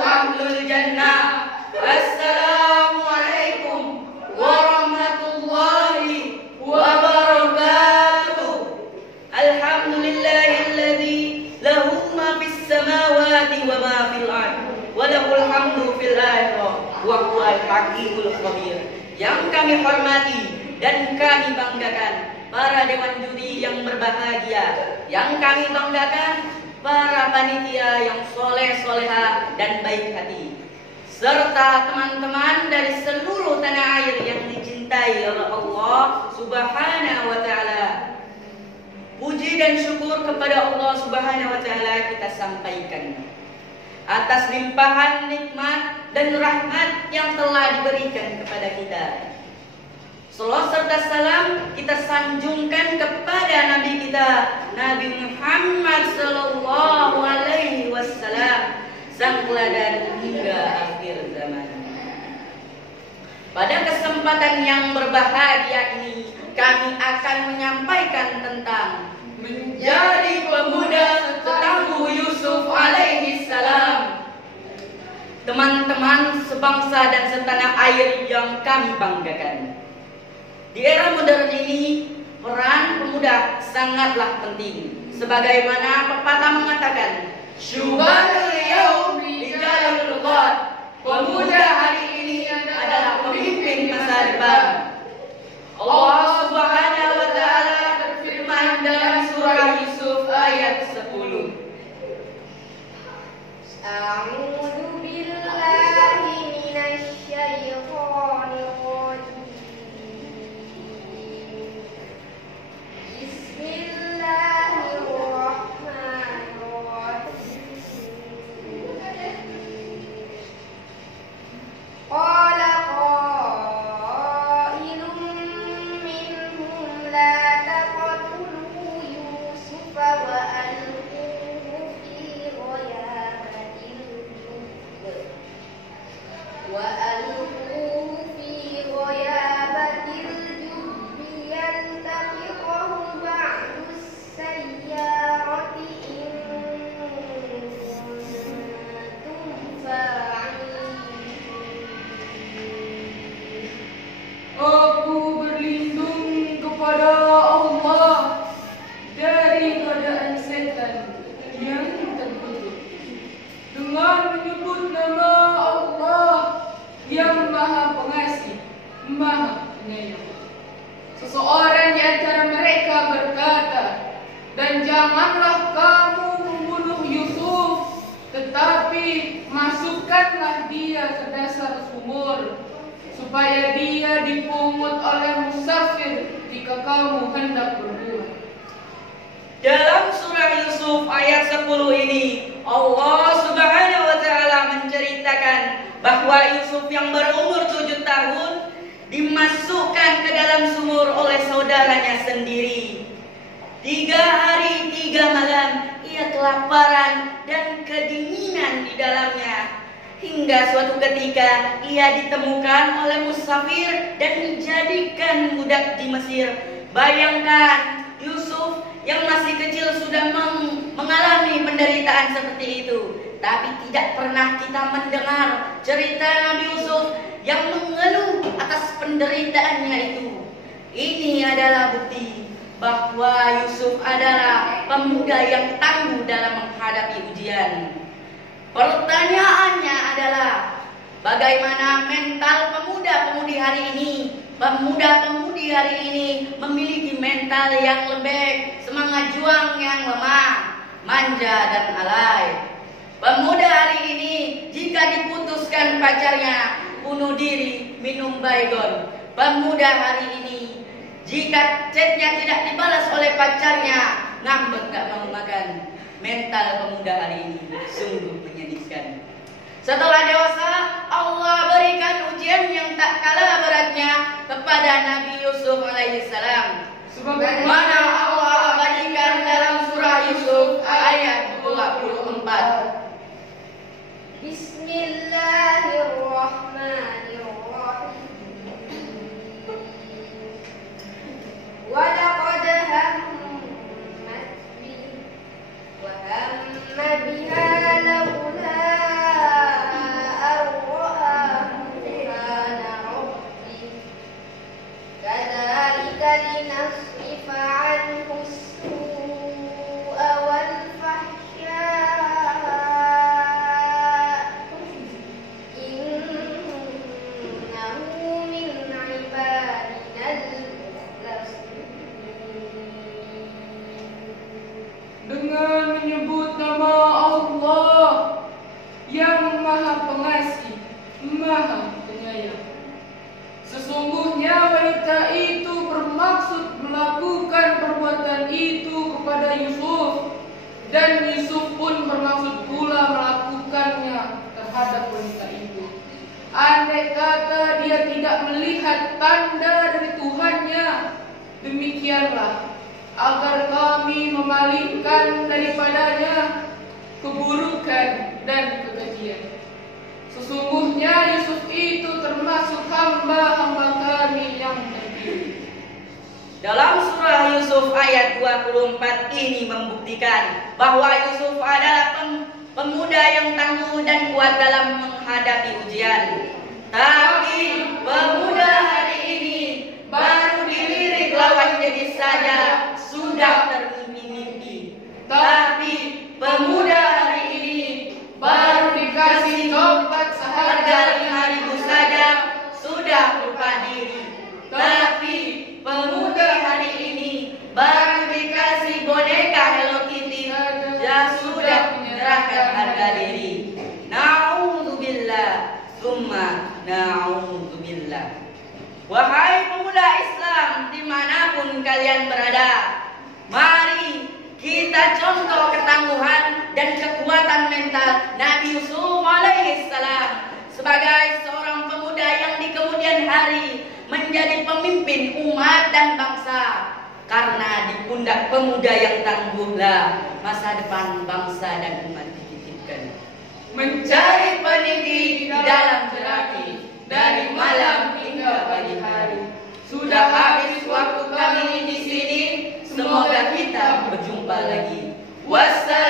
ahlul jannah. Assalamualaikum warahmatullahi wabarakatuh. Alhamdulillahilladzi lahu ma fis samawati wa ma fil ardh wa lahul hamdu fil akhirah wa huwal hakimul khabir. Yang kami hormati dan kami banggakan para dewan juri yang berbahagia, yang kami banggakan para panitia yang soleh-soleha dan baik hati, serta teman-teman dari seluruh tanah air yang dicintai oleh Allah Subhanahu wa Ta'ala. Puji dan syukur kepada Allah Subhanahu wa Ta'ala kita sampaikan atas limpahan nikmat dan rahmat yang telah diberikan kepada kita. Salawat serta salam kita sanjungkan kepada Nabi kita, Nabi Muhammad sallallahu alaihi wasallam, sang teladan hingga akhir zaman. Pada kesempatan yang berbahagia ini, kami akan menyampaikan tentang menjadi pemuda setangguh Yusuf alaihi salam. Teman-teman sebangsa dan setanah air yang kami banggakan, di era modern ini peran pemuda sangatlah penting. Sebagaimana pepatah mengatakan, syubhanul yaum rijalul ghad. Pemuda hari ini adalah pemimpin masa depan. Allah Subhanahu wa Ta'ala berfirman dalam surah Yusuf ayat 10. A'udzu billahi minasy syaithanir rajim. Bismillahirrahmanirrahim. Qala qailun minhum la taqtulu Yusufa wa alquhu fi ghayabatil jubb wa alquhu fi ghayabatil jubb yaltaqiqahu ba'du as-sayyarati in kuntum fa'ilin. Aku berlindung kepada Allah dari godaan setan yang terkutuk dengan menyebut nama Allah yang Maha Pengasih, Maha Penyayang. Seseorang di antara mereka berkata, dan janganlah kamu membunuh Yusuf, tetapi masukkanlah dia ke dasar sumur, supaya dia dipungut oleh musafir jika kamu hendak berbuat. Dalam surah Yusuf ayat 10 ini, Allah Subhanahu wa Ta'ala menceritakan bahwa Yusuf yang berumur 7 tahun dimasukkan ke dalam sumur oleh saudaranya sendiri. 3 hari 3 malam ia kelaparan dan kedinginan di dalamnya. Hingga suatu ketika ia ditemukan oleh musafir dan dijadikan budak di Mesir. Bayangkan, Yusuf yang masih kecil sudah mengalami penderitaan seperti itu. Tapi tidak pernah kita mendengar cerita Nabi Yusuf yang mengeluh atas penderitaannya itu. Ini adalah bukti bahwa Yusuf adalah pemuda yang tangguh dalam menghadapi ujian. Pertanyaannya adalah, bagaimana mental pemuda-pemudi hari ini? Pemuda-pemudi hari ini memiliki mental yang lembek, semangat juang yang lemah, manja dan alay. Pemuda hari ini jika diputuskan pacarnya, bunuh diri, minum baygon. Pemuda hari ini jika chatnya tidak dibalas oleh pacarnya, ngambek gak mau makan. Mental pemuda hari ini sungguh menyedihkan. Setelah dewasa, Allah berikan ujian yang tak kalah beratnya kepada Nabi Yusuf alaihissalam. Sebagaimana Allah abadikan dalam surah Yusuf ayat 24. Bismillahirrahmanirrahim. Walaqad hammat bihi wa hamma biha laula dengan menyebut nama Allah yang Maha Pengasih, Maha Penyayang. Sesungguhnya wanita itu bermaksud melakukan perbuatan itu kepada Yusuf, dan Yusuf pun bermaksud pula melakukannya terhadap wanita itu. Andai kata dia tidak melihat tanda dari Tuhannya, demikianlah agar kami memalingkan daripadanya keburukan dan kekejian. Sesungguhnya Yusuf itu termasuk hamba-hamba kami yang terpilih. Dalam surah Yusuf ayat 24 ini membuktikan bahwa Yusuf adalah pemuda yang tangguh dan kuat dalam menghadapi ujian. Tapi pemuda hari ini baru dilirik lawan jenis saja sudah termimpi-mimpi. Tapi pemuda hari ini baru dikasih tongkat seharga 5.000 saja sudah lupa diri. Tapi pemuda hari ini baru dikasih boneka Hello Kitty ya sudah menyerahkan harga diri. Na'udzubillah, summa na'udzubillah. Wahai pemuda Islam dimanapun kalian berada, mari kita contoh ketangguhan dan kekuatan mental Nabi Yusuf alaihissalam sebagai seorang pemuda yang di kemudian hari menjadi pemimpin umat dan bangsa. Karena di pundak pemuda yang tangguhlah masa depan bangsa dan umat dititipkan. Mencari peniti di dalam jerami dari malam hingga pagi hari. Sudah habis waktu kami di sini. Semoga kita berjumpa lagi. Wassalam.